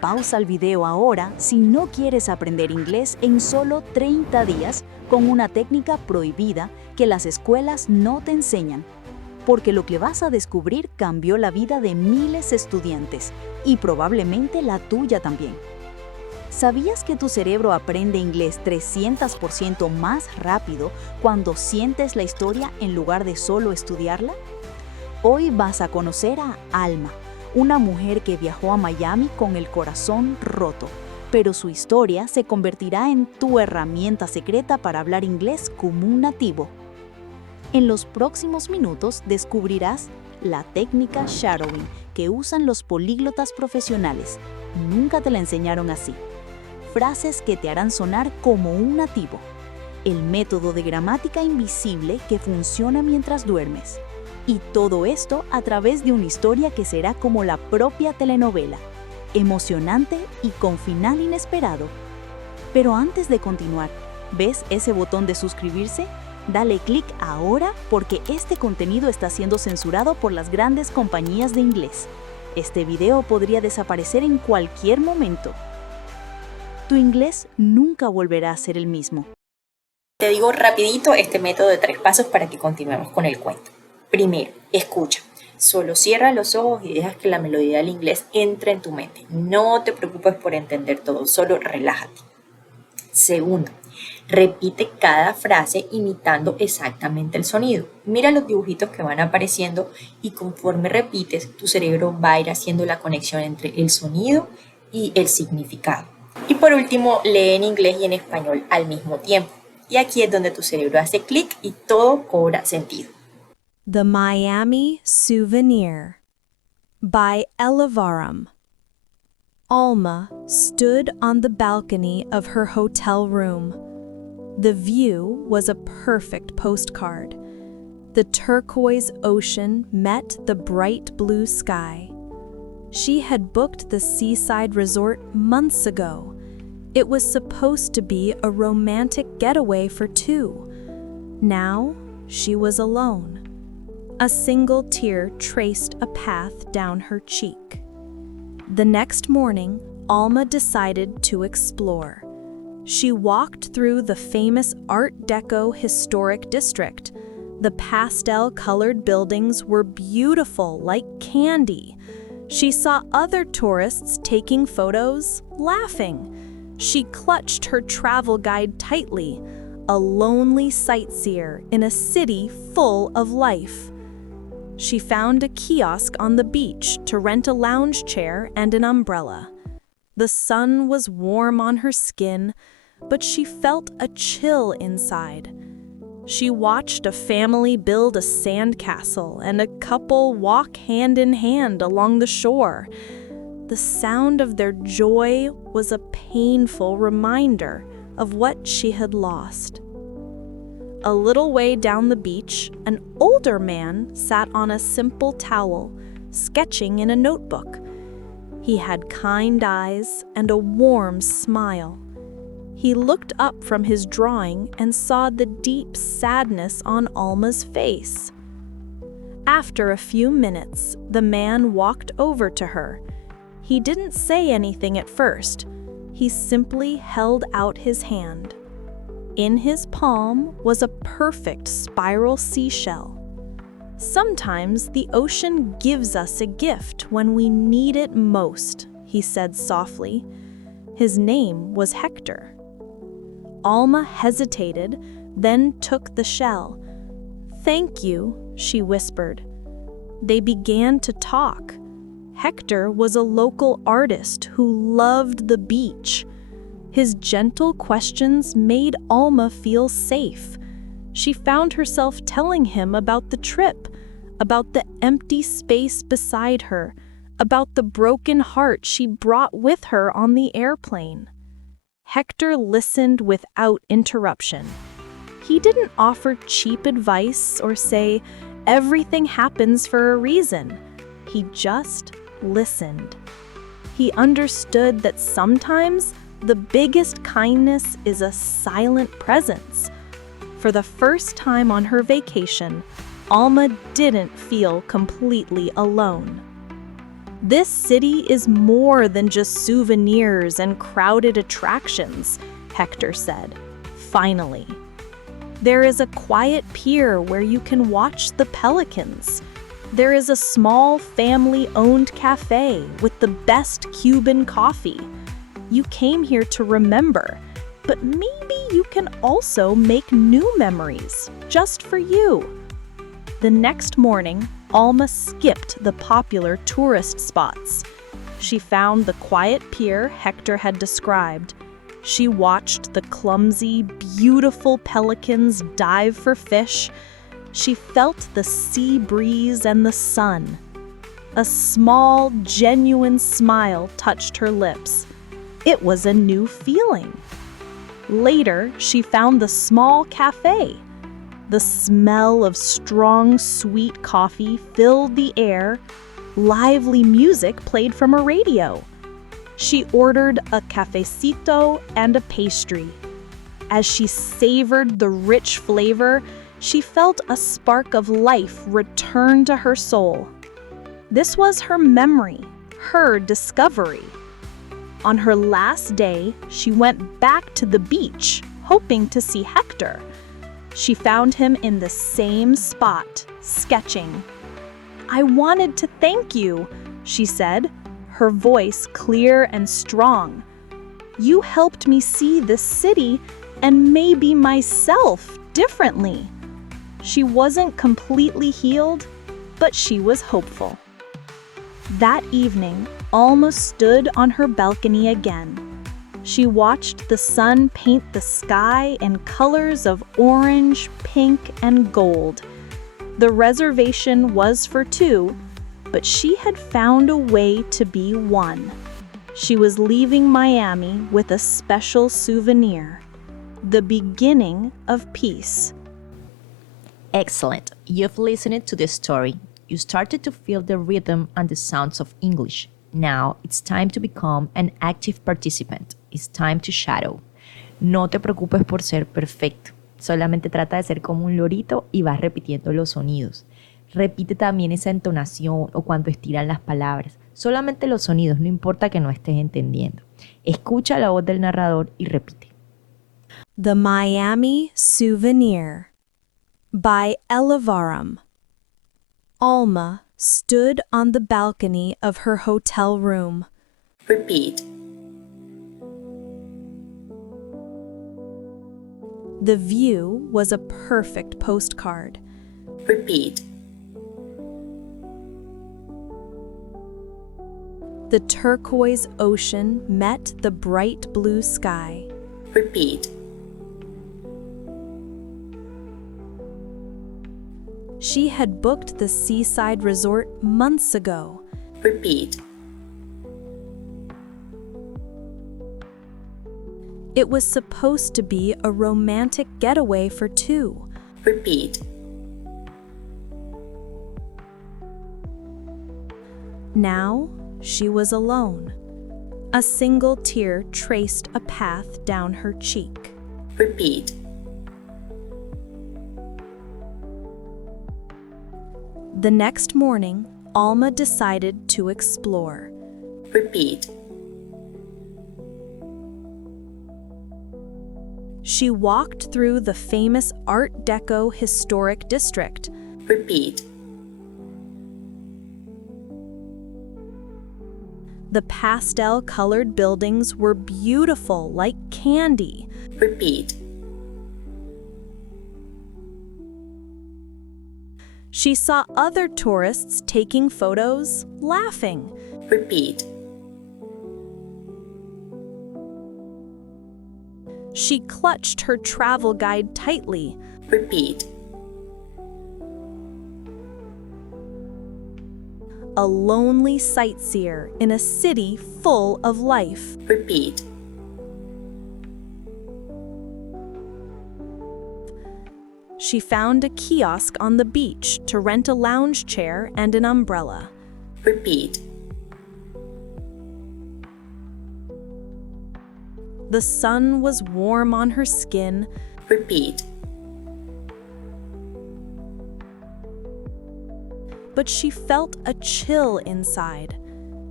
Pausa el video ahora si no quieres aprender inglés en solo 30 días con una técnica prohibida que las escuelas no te enseñan. Porque lo que vas a descubrir cambió la vida de miles de estudiantes y probablemente la tuya también. ¿Sabías que tu cerebro aprende inglés 300% más rápido cuando sientes la historia en lugar de solo estudiarla? Hoy vas a conocer a Alma, una mujer que viajó a Miami con el corazón roto, pero su historia se convertirá en tu herramienta secreta para hablar inglés como un nativo. En los próximos minutos descubrirás la técnica Shadowing que usan los políglotas profesionales. Nunca te la enseñaron así. Frases que te harán sonar como un nativo. El método de gramática invisible que funciona mientras duermes. Y todo esto a través de una historia que será como la propia telenovela, emocionante y con final inesperado. Pero antes de continuar, ¿ves ese botón de suscribirse? Dale clic ahora porque este contenido está siendo censurado por las grandes compañías de inglés. Este video podría desaparecer en cualquier momento. Tu inglés nunca volverá a ser el mismo. Te digo rapidito este método de 3 pasos para que continuemos con el cuento. Primero, escucha. Solo cierra los ojos y dejas que la melodía del inglés entre en tu mente. No te preocupes por entender todo, solo relájate. Segundo, repite cada frase imitando exactamente el sonido. Mira los dibujitos que van apareciendo y conforme repites, tu cerebro va a ir haciendo la conexión entre el sonido y el significado. Y por último, lee en inglés y en español al mismo tiempo. Y aquí es donde tu cerebro hace clic y todo cobra sentido. The Miami Souvenir by Elavarum. Alma stood on the balcony of her hotel room. The view was a perfect postcard. The turquoise ocean met the bright blue sky. She had booked the seaside resort months ago. It was supposed to be a romantic getaway for 2. Now, she was alone. A single tear traced a path down her cheek. The next morning, Alma decided to explore. She walked through the famous Art Deco historic district. The pastel-colored buildings were beautiful like candy. She saw other tourists taking photos, laughing. She clutched her travel guide tightly, a lonely sightseer in a city full of life. She found a kiosk on the beach to rent a lounge chair and an umbrella. The sun was warm on her skin, but she felt a chill inside. She watched a family build a sandcastle and a couple walk hand in hand along the shore. The sound of their joy was a painful reminder of what she had lost. A little way down the beach, an older man sat on a simple towel, sketching in a notebook. He had kind eyes and a warm smile. He looked up from his drawing and saw the deep sadness on Alma's face. After a few minutes, the man walked over to her. He didn't say anything at first. He simply held out his hand. In his palm was a perfect spiral seashell. Sometimes the ocean gives us a gift when we need it most, he said softly. His name was Hector. Alma hesitated, then took the shell. "Thank you," she whispered. They began to talk. Hector was a local artist who loved the beach. His gentle questions made Alma feel safe. She found herself telling him about the trip, about the empty space beside her, about the broken heart she brought with her on the airplane. Hector listened without interruption. He didn't offer cheap advice or say, "Everything happens for a reason." He just listened. He understood that sometimes the biggest kindness is a silent presence. For the first time on her vacation, Alma didn't feel completely alone. This city is more than just souvenirs and crowded attractions, Hector said, finally. There is a quiet pier where you can watch the pelicans. There is a small family-owned cafe with the best Cuban coffee. You came here to remember, but maybe you can also make new memories, just for you. The next morning, Alma skipped the popular tourist spots. She found the quiet pier Hector had described. She watched the clumsy, beautiful pelicans dive for fish. She felt the sea breeze and the sun. A small, genuine smile touched her lips. It was a new feeling. Later, she found the small cafe. The smell of strong, sweet coffee filled the air. Lively music played from a radio. She ordered a cafecito and a pastry. As she savored the rich flavor, she felt a spark of life return to her soul. This was her memory, her discovery. On her last day, she went back to the beach, hoping to see Hector. She found him in the same spot, sketching. "I wanted to thank you," she said, her voice clear and strong. "You helped me see this city and maybe myself differently." She wasn't completely healed, but she was hopeful. That evening, Alma stood on her balcony again. She watched the sun paint the sky in colors of orange, pink, and gold. The reservation was for two, but she had found a way to be one. She was leaving Miami with a special souvenir, the beginning of peace. Excellent. You've listened to the story. You started to feel the rhythm and the sounds of English. Now it's time to become an active participant. It's time to shadow. No te preocupes por ser perfecto. Solamente trata de ser como un lorito y vas repitiendo los sonidos. Repite también esa entonación o cuando estiran las palabras. Solamente los sonidos, no importa que no estés entendiendo. Escucha la voz del narrador y repite. The Miami Souvenir by Elavarum. Alma stood on the balcony of her hotel room. Repeat. The view was a perfect postcard. Repeat. The turquoise ocean met the bright blue sky. Repeat. She had booked the seaside resort months ago. Repeat. It was supposed to be a romantic getaway for two. Repeat. Now, she was alone. A single tear traced a path down her cheek. Repeat. The next morning, Alma decided to explore. Repeat. She walked through the famous Art Deco historic district. Repeat. The pastel-colored buildings were beautiful like candy. Repeat. She saw other tourists taking photos, laughing. Repeat. She clutched her travel guide tightly. Repeat. A lonely sightseer in a city full of life. Repeat. She found a kiosk on the beach to rent a lounge chair and an umbrella. Repeat. The sun was warm on her skin. Repeat. But she felt a chill inside.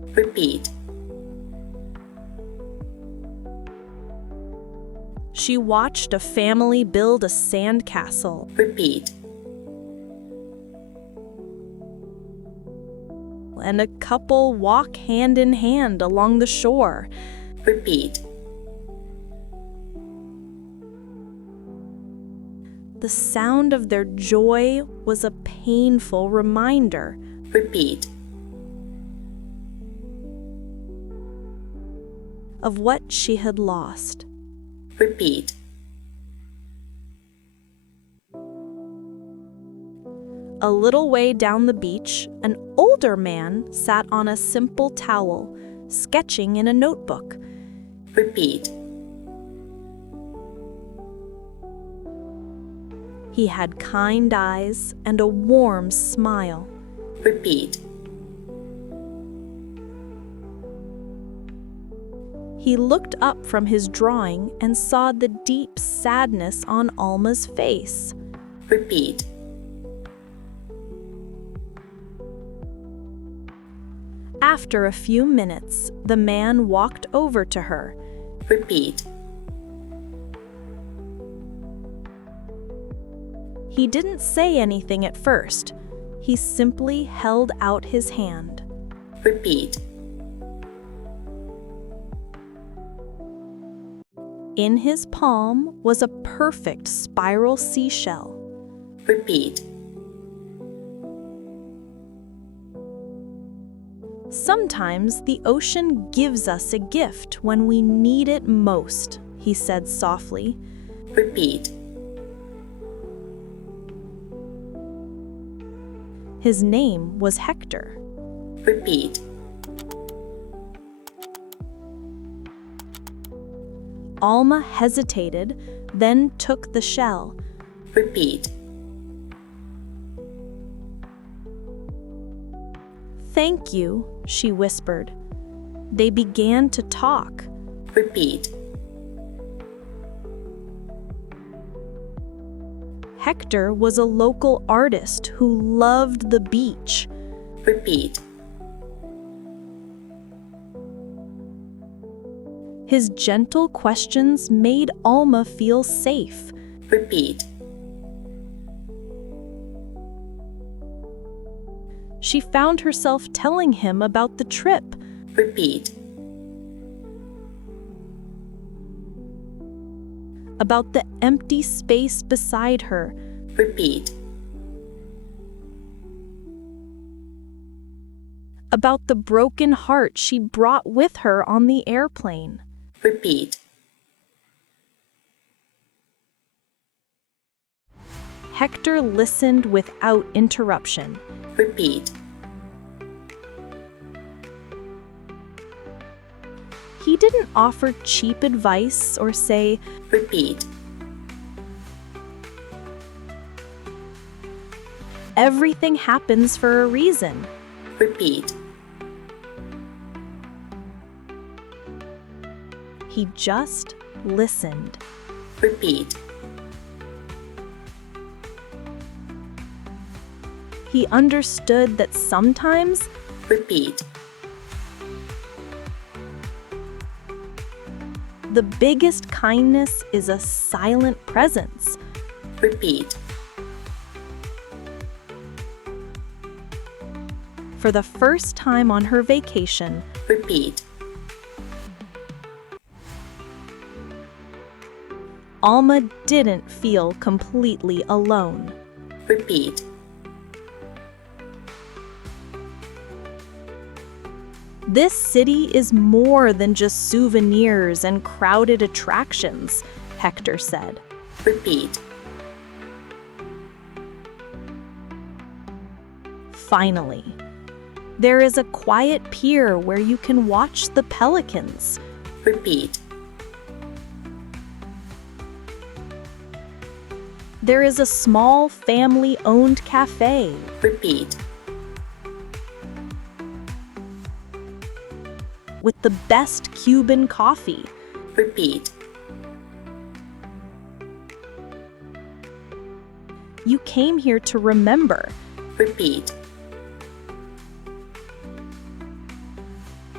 Repeat. She watched a family build a sandcastle. Repeat. And a couple walk hand in hand along the shore. Repeat. The sound of their joy was a painful reminder. Repeat. Of what she had lost. Repeat. A little way down the beach, an older man sat on a simple towel, sketching in a notebook. Repeat. He had kind eyes and a warm smile. Repeat. He looked up from his drawing and saw the deep sadness on Alma's face. Repeat. After a few minutes, the man walked over to her. Repeat. He didn't say anything at first. He simply held out his hand. Repeat. In his palm was a perfect spiral seashell. Repeat. Sometimes the ocean gives us a gift when we need it most, he said softly. Repeat. His name was Hector. Repeat. Alma hesitated, then took the shell. Repeat. Thank you, she whispered. They began to talk. Repeat. Hector was a local artist who loved the beach. Repeat. His gentle questions made Alma feel safe. Repeat. She found herself telling him about the trip. Repeat. About the empty space beside her. Repeat. About the broken heart she brought with her on the airplane. Repeat. Hector listened without interruption. Repeat. He didn't offer cheap advice or say, Repeat. everything happens for a reason. Repeat. He just listened. Repeat. He understood that sometimes Repeat. the biggest kindness is a silent presence. Repeat. For the first time on her vacation, Repeat. Alma didn't feel completely alone. Repeat. This city is more than just souvenirs and crowded attractions, Hector said. Repeat. Finally, there is a quiet pier where you can watch the pelicans. Repeat. There is a small family-owned cafe. Repeat. With the best Cuban coffee. Repeat. You came here to remember. Repeat.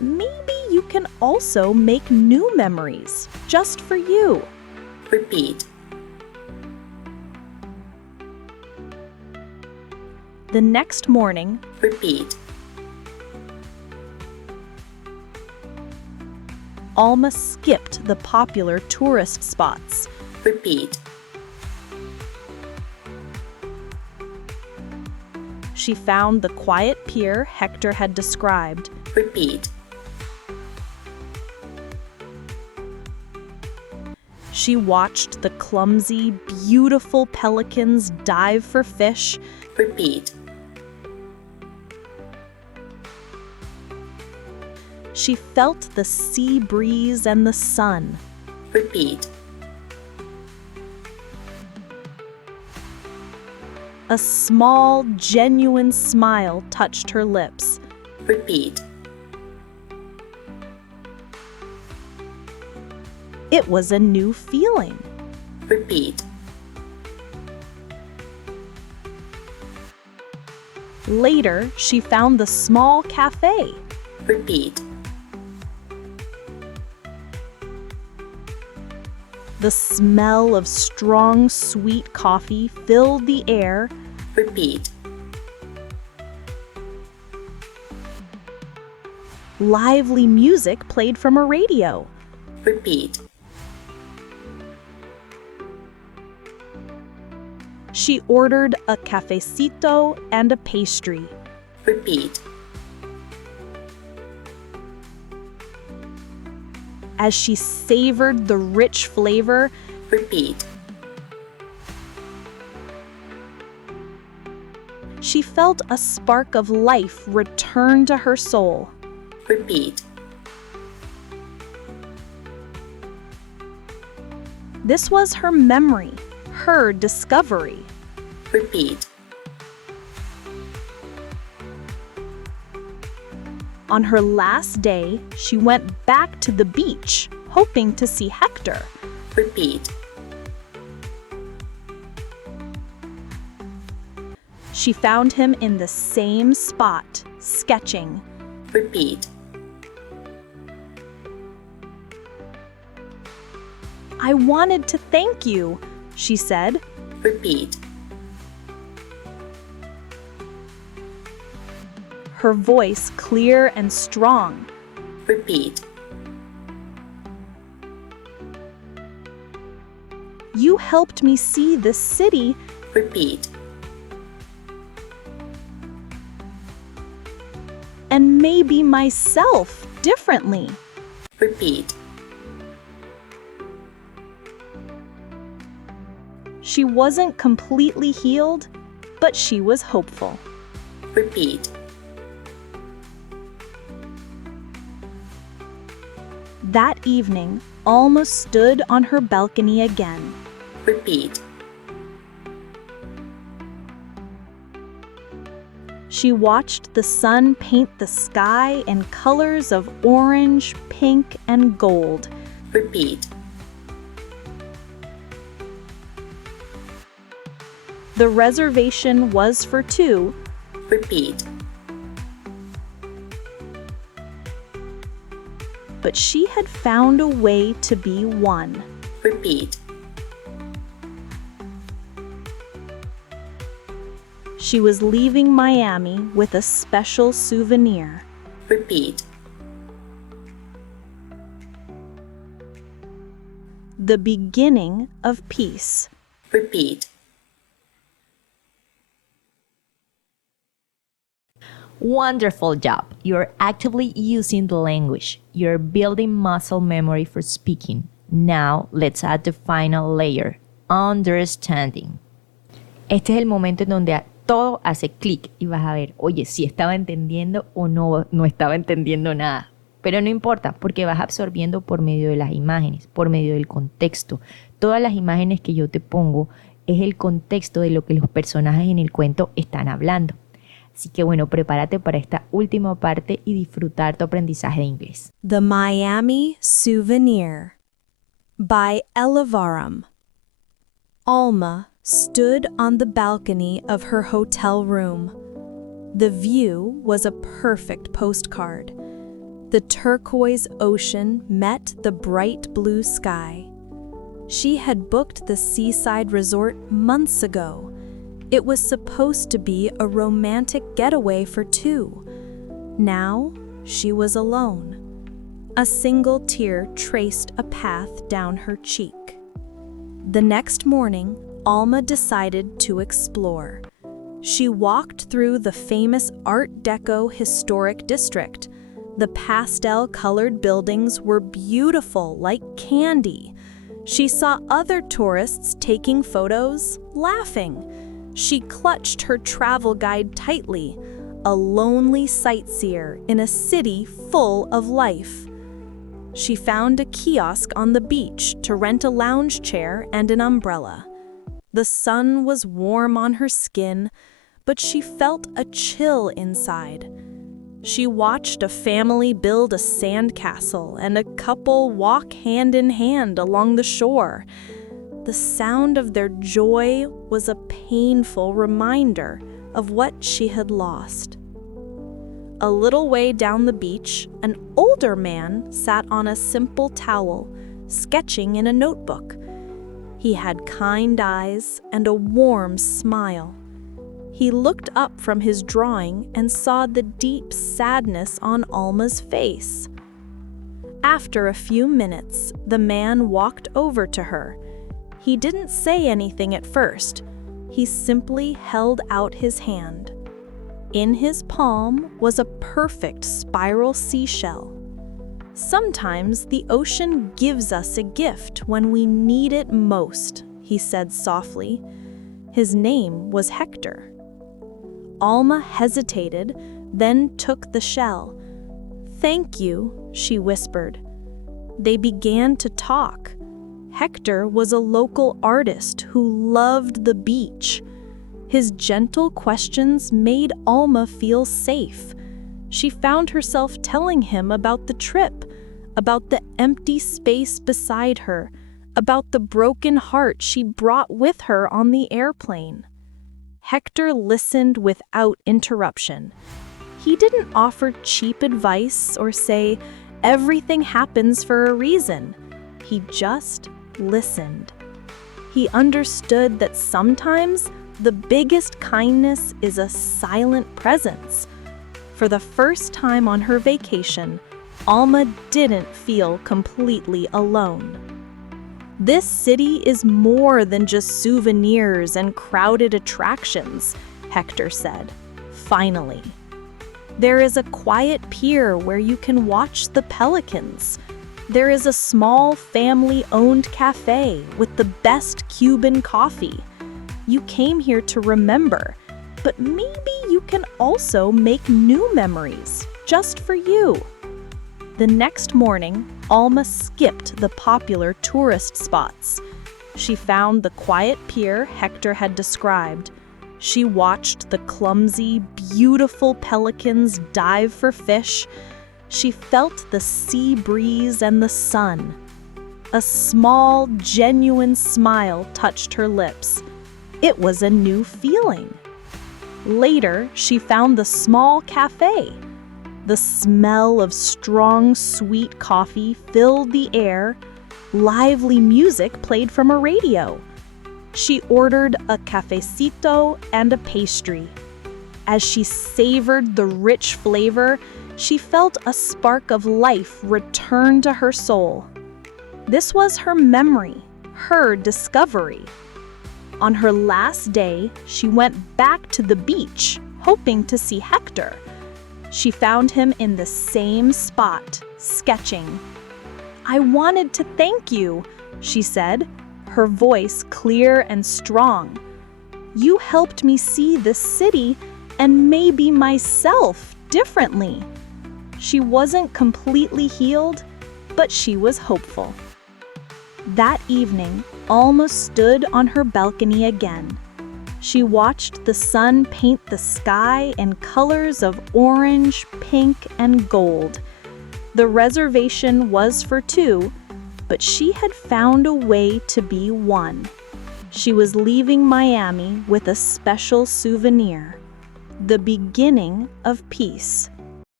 maybe you can also make new memories just for you. Repeat. The next morning, Repeat. Alma skipped the popular tourist spots. Repeat. She found the quiet pier Hector had described. Repeat. She watched the clumsy, beautiful pelicans dive for fish. Repeat. She felt the sea breeze and the sun. Repeat. A small, genuine smile touched her lips. Repeat. It was a new feeling. Repeat. Later, she found the small cafe. Repeat. The smell of strong, sweet coffee filled the air. Repeat. Lively music played from a radio. Repeat. She ordered a cafecito and a pastry. Repeat. As she savored the rich flavor, Repeat. she felt a spark of life return to her soul. Repeat. This was her memory, her discovery. Repeat. On her last day, she went back to the beach, hoping to see Hector. Repeat. She found him in the same spot, sketching. Repeat. "I wanted to thank you," she said. Repeat. Her voice clear and strong. Repeat. "You helped me see this city Repeat. and maybe myself differently." Repeat. She wasn't completely healed, but she was hopeful. Repeat. That evening, Alma stood on her balcony again. Repeat. She watched the sun paint the sky in colors of orange, pink, and gold. Repeat. The reservation was for two, Repeat. but she had found a way to be one. Repeat. She was leaving Miami with a special souvenir. Repeat. The beginning of peace. Repeat. Wonderful job. You're actively using the language. You're building muscle memory for speaking. Now, let's add the final layer, understanding. Este es el momento en donde todo hace clic y vas a ver, oye, si estaba entendiendo o no estaba entendiendo nada. Pero no importa, porque vas absorbiendo por medio de las imágenes, por medio del contexto. Todas las imágenes que yo te pongo es el contexto de lo que los personajes en el cuento están hablando. Así que bueno, prepárate para esta última parte y disfrutar tu aprendizaje de inglés. The Miami Souvenir by Ocultaron. Alma stood on the balcony of her hotel room. The view was a perfect postcard. The turquoise ocean met the bright blue sky. She had booked the seaside resort months ago. It was supposed to be a romantic getaway for two. Now, she was alone. A single tear traced a path down her cheek. The next morning, Alma decided to explore. She walked through the famous Art Deco historic district. The pastel-colored buildings were beautiful like candy. She saw other tourists taking photos, laughing. She clutched her travel guide tightly, a lonely sightseer in a city full of life. She found a kiosk on the beach to rent a lounge chair and an umbrella. The sun was warm on her skin, but she felt a chill inside. She watched a family build a sandcastle and a couple walk hand in hand along the shore. The sound of their joy was a painful reminder of what she had lost. A little way down the beach, an older man sat on a simple towel, sketching in a notebook. He had kind eyes and a warm smile. He looked up from his drawing and saw the deep sadness on Alma's face. After a few minutes, the man walked over to her. He didn't say anything at first. He simply held out his hand. In his palm was a perfect spiral seashell. Sometimes the ocean gives us a gift when we need it most, he said softly. His name was Hector. Alma hesitated, then took the shell. "Thank you," she whispered. They began to talk. Hector was a local artist who loved the beach. His gentle questions made Alma feel safe. She found herself telling him about the trip, about the empty space beside her, about the broken heart she brought with her on the airplane. Hector listened without interruption. He didn't offer cheap advice or say, "Everything happens for a reason." He just listened. He understood that sometimes the biggest kindness is a silent presence. For the first time on her vacation, Alma didn't feel completely alone. This city is more than just souvenirs and crowded attractions, Hector said, finally. There is a quiet pier where you can watch the pelicans. There is a small family-owned cafe with the best Cuban coffee. You came here to remember, but maybe you can also make new memories, just for you. The next morning, Alma skipped the popular tourist spots. She found the quiet pier Hector had described. She watched the clumsy, beautiful pelicans dive for fish. She felt the sea breeze and the sun. A small, genuine smile touched her lips. It was a new feeling. Later, she found the small cafe. The smell of strong, sweet coffee filled the air. Lively music played from a radio. She ordered a cafecito and a pastry. As she savored the rich flavor, she felt a spark of life return to her soul. This was her memory, her discovery. On her last day, she went back to the beach, hoping to see Hector. She found him in the same spot, sketching. "I wanted to thank you," she said, her voice clear and strong. "You helped me see this city and maybe myself differently." She wasn't completely healed, but she was hopeful. That evening, Alma stood on her balcony again. She watched the sun paint the sky in colors of orange, pink, and gold. The reservation was for two, but she had found a way to be one. She was leaving Miami with a special souvenir, the beginning of peace.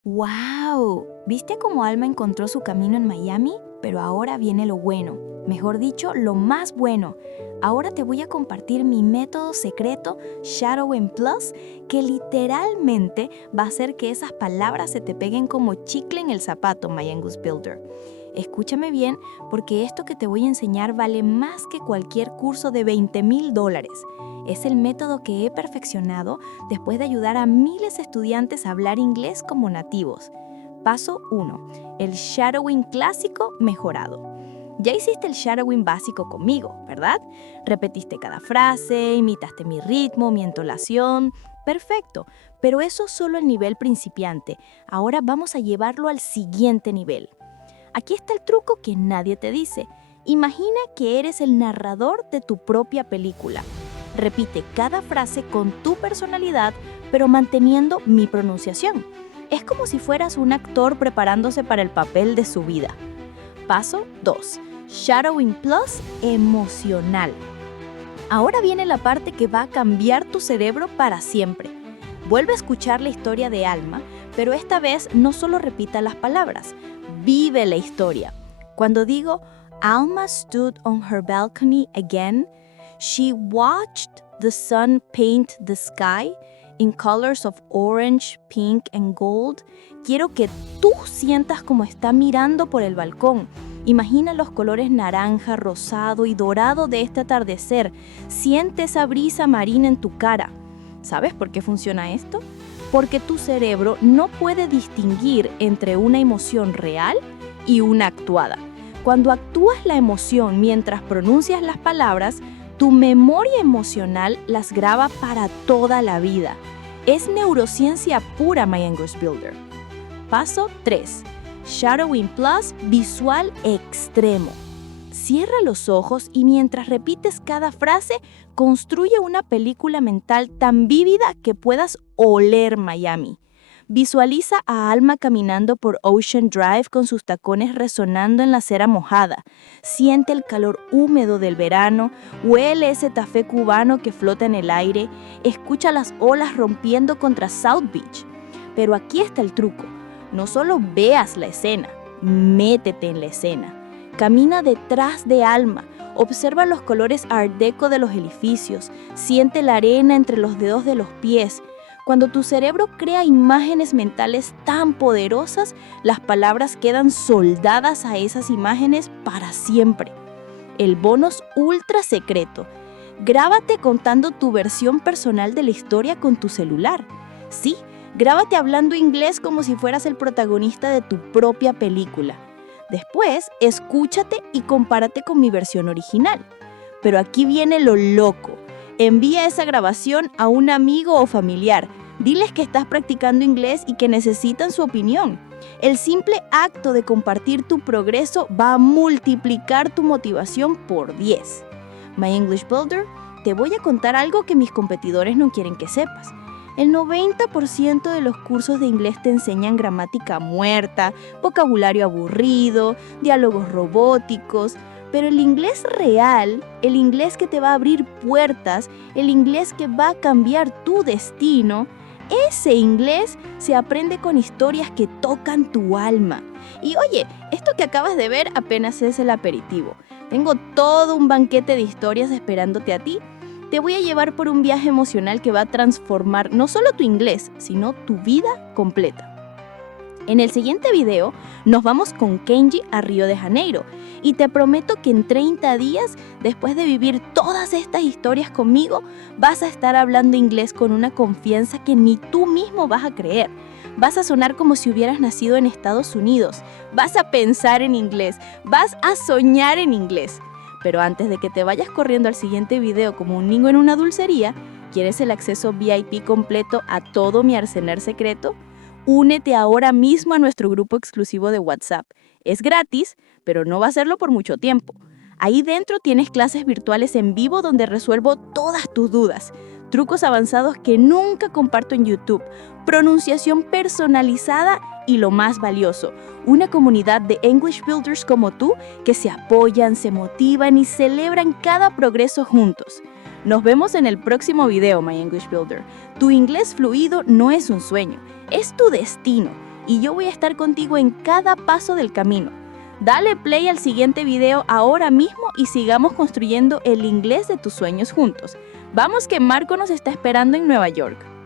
¡Wow! ¿Viste cómo Alma encontró su camino en Miami? Pero ahora viene lo bueno, mejor dicho, lo más bueno. Ahora te voy a compartir mi método secreto, Shadowing Plus, que literalmente va a hacer que esas palabras se te peguen como chicle en el zapato, My English Builder. Escúchame bien, porque esto que te voy a enseñar vale más que cualquier curso de $20,000. Es el método que he perfeccionado después de ayudar a miles de estudiantes a hablar inglés como nativos. Paso 1. El shadowing clásico mejorado. Ya hiciste el shadowing básico conmigo, ¿verdad? Repetiste cada frase, imitaste mi ritmo, mi entonación. Perfecto, pero eso solo el nivel principiante. Ahora vamos a llevarlo al siguiente nivel. Aquí está el truco que nadie te dice. Imagina que eres el narrador de tu propia película. Repite cada frase con tu personalidad, pero manteniendo mi pronunciación. Es como si fueras un actor preparándose para el papel de su vida. Paso 2. Shadowing Plus emocional. Ahora viene la parte que va a cambiar tu cerebro para siempre. Vuelve a escuchar la historia de Alma, pero esta vez no solo repita las palabras, vive la historia. Cuando digo, Alma stood on her balcony again, she watched the sun paint the sky in colors of orange, pink and gold. Quiero que tú sientas como está mirando por el balcón. Imagina los colores naranja, rosado y dorado de este atardecer. Siente esa brisa marina en tu cara. ¿Sabes por qué funciona esto? Porque tu cerebro no puede distinguir entre una emoción real y una actuada. Cuando actúas la emoción mientras pronuncias las palabras, tu memoria emocional las graba para toda la vida. Es neurociencia pura, My English Builder. Paso 3. Shadowing Plus visual extremo. Cierra los ojos y mientras repites cada frase, construye una película mental tan vívida que puedas oler Miami. Visualiza a Alma caminando por Ocean Drive con sus tacones resonando en la acera mojada. Siente el calor húmedo del verano, huele ese café cubano que flota en el aire, escucha las olas rompiendo contra South Beach. Pero aquí está el truco. No solo veas la escena, métete en la escena. Camina detrás de Alma, observa los colores art deco de los edificios, siente la arena entre los dedos de los pies. Cuando tu cerebro crea imágenes mentales tan poderosas, las palabras quedan soldadas a esas imágenes para siempre. El bonus ultra secreto. Grábate contando tu versión personal de la historia con tu celular. Sí, grábate hablando inglés como si fueras el protagonista de tu propia película. Después, escúchate y compárate con mi versión original. Pero aquí viene lo loco. Envía esa grabación a un amigo o familiar. Diles que estás practicando inglés y que necesitan su opinión. El simple acto de compartir tu progreso va a multiplicar tu motivación por 10. My English Builder, te voy a contar algo que mis competidores no quieren que sepas. El 90% de los cursos de inglés te enseñan gramática muerta, vocabulario aburrido, diálogos robóticos, pero el inglés real, el inglés que te va a abrir puertas, el inglés que va a cambiar tu destino, ese inglés se aprende con historias que tocan tu alma. Y oye, esto que acabas de ver apenas es el aperitivo. Tengo todo un banquete de historias esperándote a ti. Te voy a llevar por un viaje emocional que va a transformar no solo tu inglés, sino tu vida completa. En el siguiente video nos vamos con Kenji a Río de Janeiro y te prometo que en 30 días, después de vivir todas estas historias conmigo, vas a estar hablando inglés con una confianza que ni tú mismo vas a creer. Vas a sonar como si hubieras nacido en Estados Unidos, vas a pensar en inglés, vas a soñar en inglés. Pero antes de que te vayas corriendo al siguiente video como un niño en una dulcería, ¿quieres el acceso VIP completo a todo mi arsenal secreto? Únete ahora mismo a nuestro grupo exclusivo de WhatsApp. Es gratis, pero no va a serlo por mucho tiempo. Ahí dentro tienes clases virtuales en vivo donde resuelvo todas tus dudas, trucos avanzados que nunca comparto en YouTube, pronunciación personalizada y lo más valioso, una comunidad de English Builders como tú que se apoyan, se motivan y celebran cada progreso juntos. Nos vemos en el próximo video, My English Builder. Tu inglés fluido no es un sueño, es tu destino. y yo voy a estar contigo en cada paso del camino. Dale play al siguiente video ahora mismo y sigamos construyendo el inglés de tus sueños juntos. Vamos que Marco nos está esperando en Nueva York.